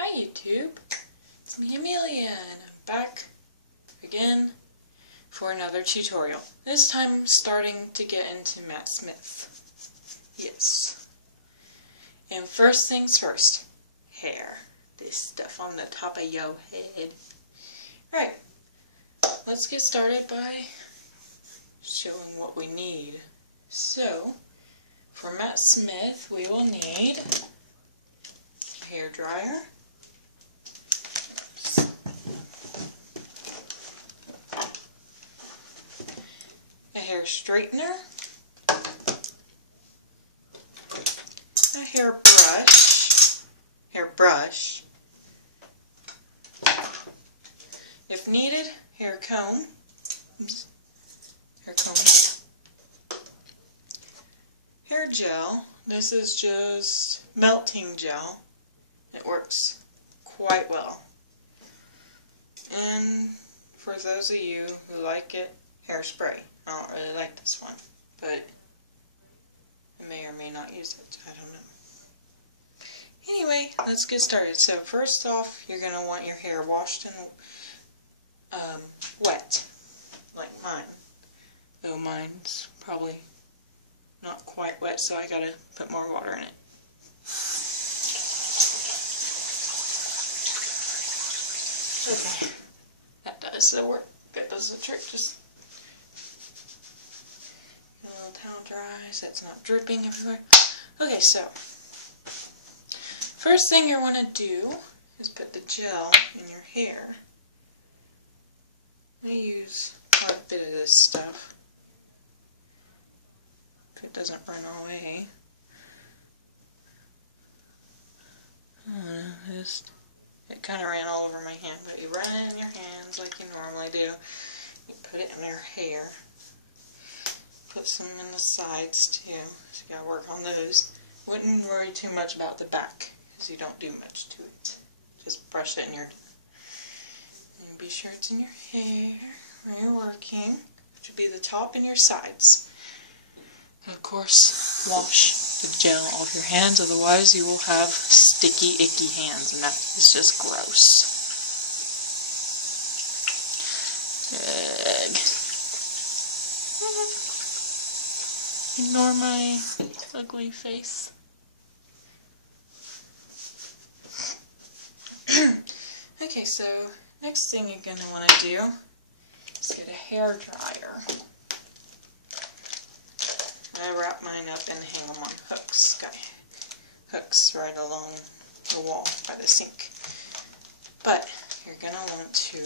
Hi YouTube, it's me Amelia and I'm back again for another tutorial. This time I'm starting to get into Matt Smith. Yes. And first things first, hair. This stuff on the top of your head. Right, let's get started by showing what we need. So, for Matt Smith we will need a hair dryer. A hair straightener, a hair brush, if needed, hair comb, hair gel. This is just melting gel. It works quite well. And for those of you who like it, hairspray. I don't really like this one, but I may or may not use it. I don't know. Anyway, let's get started. So first off, you're going to want your hair washed and wet, like mine. Though mine's probably not quite wet, so I gotta put more water in it. Okay, that does the work. That does the trick. Just get a little towel dry so it's not dripping everywhere. Okay, so first thing you want to do is put the gel in your hair. I use quite a bit of this stuff if it doesn't run away. It kind of ran all over my hand, but you run it in your hands like you normally do. You put it in your hair. Put some in the sides too, so you gotta work on those. Wouldn't worry too much about the back, because you don't do much to it. Just brush it in your... And be sure it's in your hair where you're working, which would be the top and your sides. And of course, wash the gel off your hands, otherwise you will have sticky, icky hands, and that is just gross. Ignore my ugly face. Okay, so next thing you're going to want to do is get a hair dryer. I wrap mine up and hang them on hooks. Got hooks right along the wall by the sink. But you're going to want to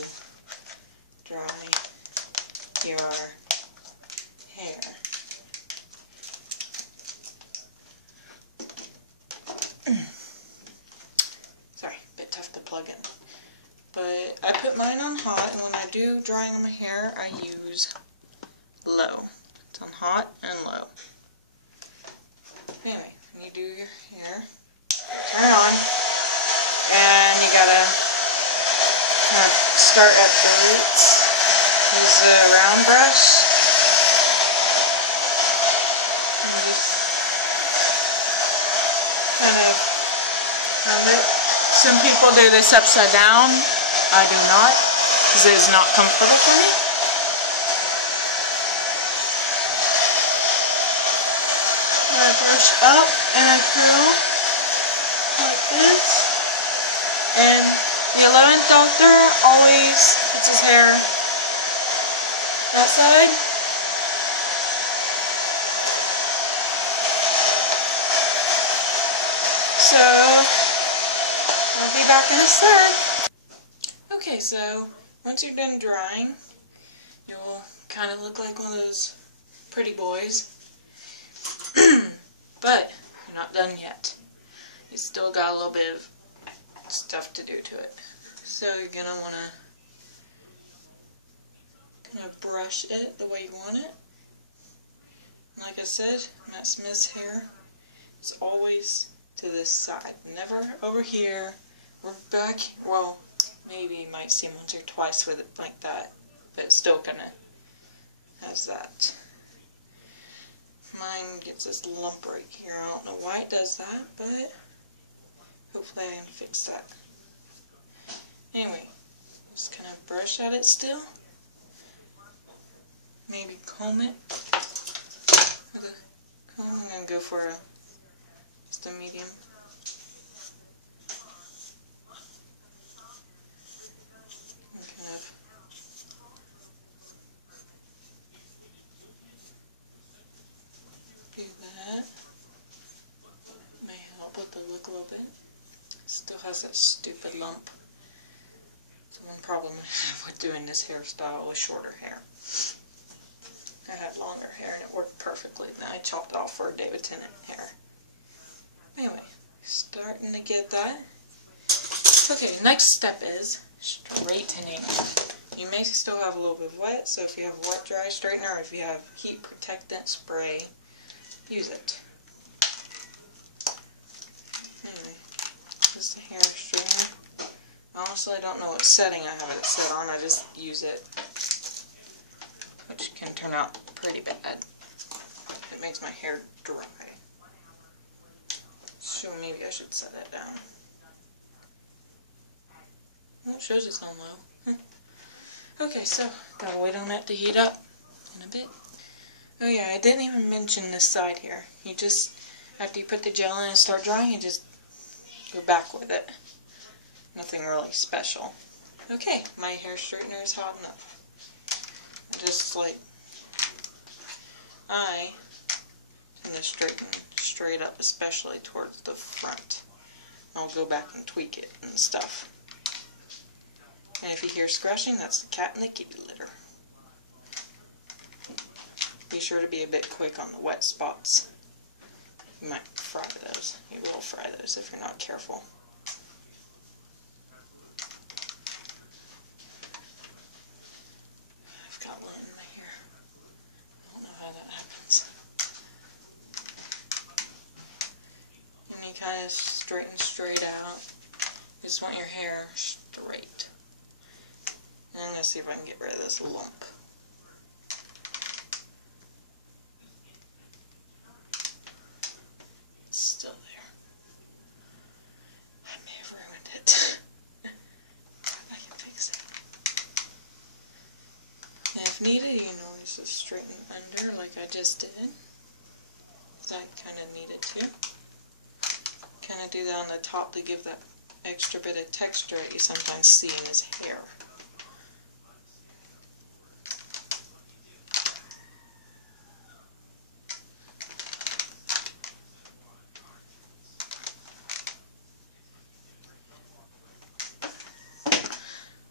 dry your hair. Sorry, a bit tough to plug in. But I put mine on hot, and when I do drying on my hair, I use low. It's on hot and low. Anyway, when you do your hair, turn it on, and you gotta start at the roots. Use the round brush. And just kind of round it. Some people do this upside down. I do not, because it is not comfortable for me. I brush up and I curl like this. And the 11th Doctor always puts his hair that side. So I'll be back in a sec. Okay, so once you're done drying, you'll kind of look like one of those pretty boys. But you're not done yet. You still got a little bit of stuff to do to it. So you're gonna wanna brush it the way you want it. Like I said, Matt Smith's hair is always to this side, never over here. We're back. Well, maybe you might see once or twice with it like that, but it's still gonna has that. Mine gets this lump right here. I don't know why it does that, but hopefully I can fix that Anyway, just kind of brush at it still. Maybe comb it with a comb. I'm going to go for just a medium. And kind of do that. May help with the look a little bit. Still has that stupid lump. So one problem with doing this hairstyle with shorter hair. I had longer hair and it worked perfectly. Then I chopped it off for David Tennant hair. Anyway, starting to get that. Okay, next step is straightening. You may still have a little bit of wet, so if you have a wet dry straightener, or if you have heat protectant spray, use it. Anyway, this is the hair straightener. Honestly, I don't know what setting I have it set on. I just use it, which can turn out pretty bad. It makes my hair dry. So maybe I should set it down. Well, it shows it's on low. Okay, so gotta wait on that to heat up in a bit. Oh yeah, I didn't even mention this side here. You just, after you put the gel in and start drying, you just go back with it. Nothing really special. Okay, my hair straightener is hot enough. I tend to straighten straight up, especially towards the front. I'll go back and tweak it and stuff. And if you hear scratching, that's the cat in the kitty litter. Be sure to be a bit quick on the wet spots. You might fry those. You will fry those if you're not careful. I've got lint in my hair. I don't know how that happens. And you kind of straighten straight out. You just want your hair straight. And I'm going to see if I can get rid of this lump. It's still there. I may have ruined it. I can fix it. And if needed, you can always just straighten under like I just did. I kind of needed to. Kind of do that on the top to give that extra bit of texture that you sometimes see in his hair.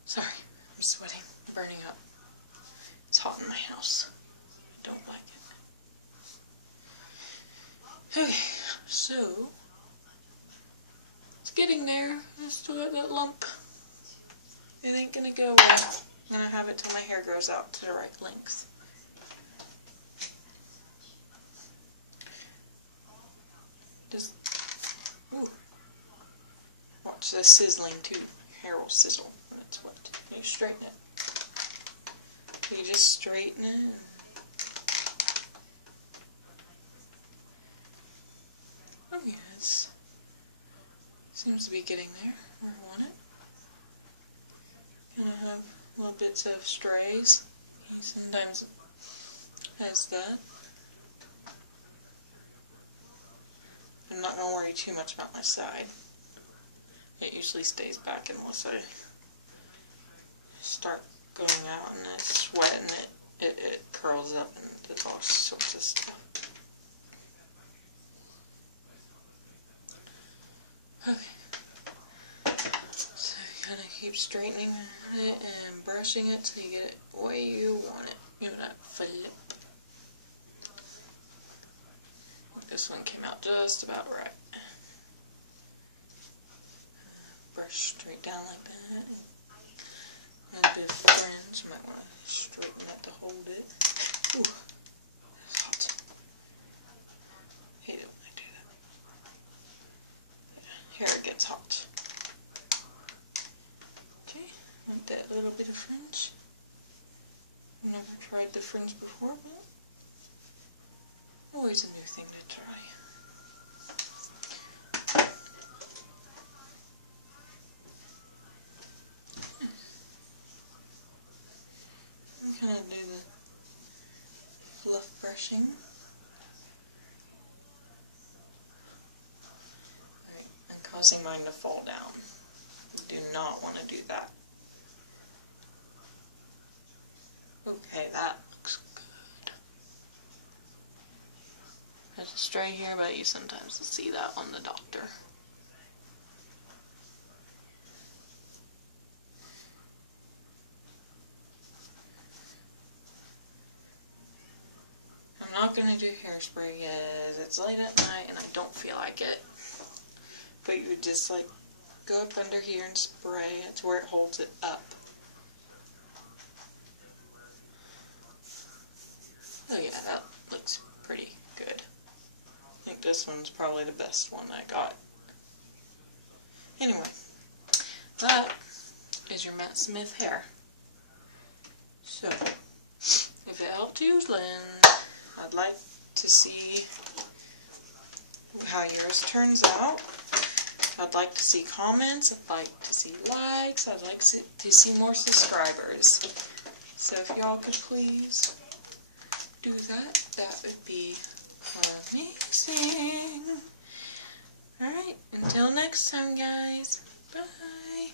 Sorry, I'm sweating, burning up. It's hot in my house. I don't like it. Okay, so it's getting there. I still got that lump. It ain't gonna go away. I'm gonna have it till my hair grows out to the right length. Just, ooh. Watch the sizzling too. Your hair will sizzle when it's wet. You straighten it. You just straighten it. Oh yeah, it seems to be getting there where I want it. Kind of have little bits of strays. Sometimes it has that. I'm not going to worry too much about my side. It usually stays back unless I start going out and I sweat and it curls up and does all sorts of stuff. Okay. So you kind of keep straightening it and brushing it till you get it the way you want it. Give that flip. This one came out just about right. Brush straight down like that. A bit of fringe. You might want to straighten that to hold it. Ooh, it's hot. Hate it when I do that. Yeah, here it gets hot. Okay, like that little bit of fringe. I've never tried the fringe before, but always a new thing to try. brushing. Right, and causing mine to fall down. You do not want to do that. Okay, that looks good. There's a stray hair, but you sometimes will see that on the doctor. I'm not going to do hairspray yet. It's late at night and I don't feel like it. But you would just like go up under here and spray. It's where it holds it up. Oh yeah, that looks pretty good. I think this one's probably the best one I got. Anyway, that is your Matt Smith hair. So, if it helped you, then I'd like to see how yours turns out. I'd like to see comments, I'd like to see likes, I'd like to see more subscribers. So if y'all could please do that, that would be amazing. Alright, until next time guys, bye.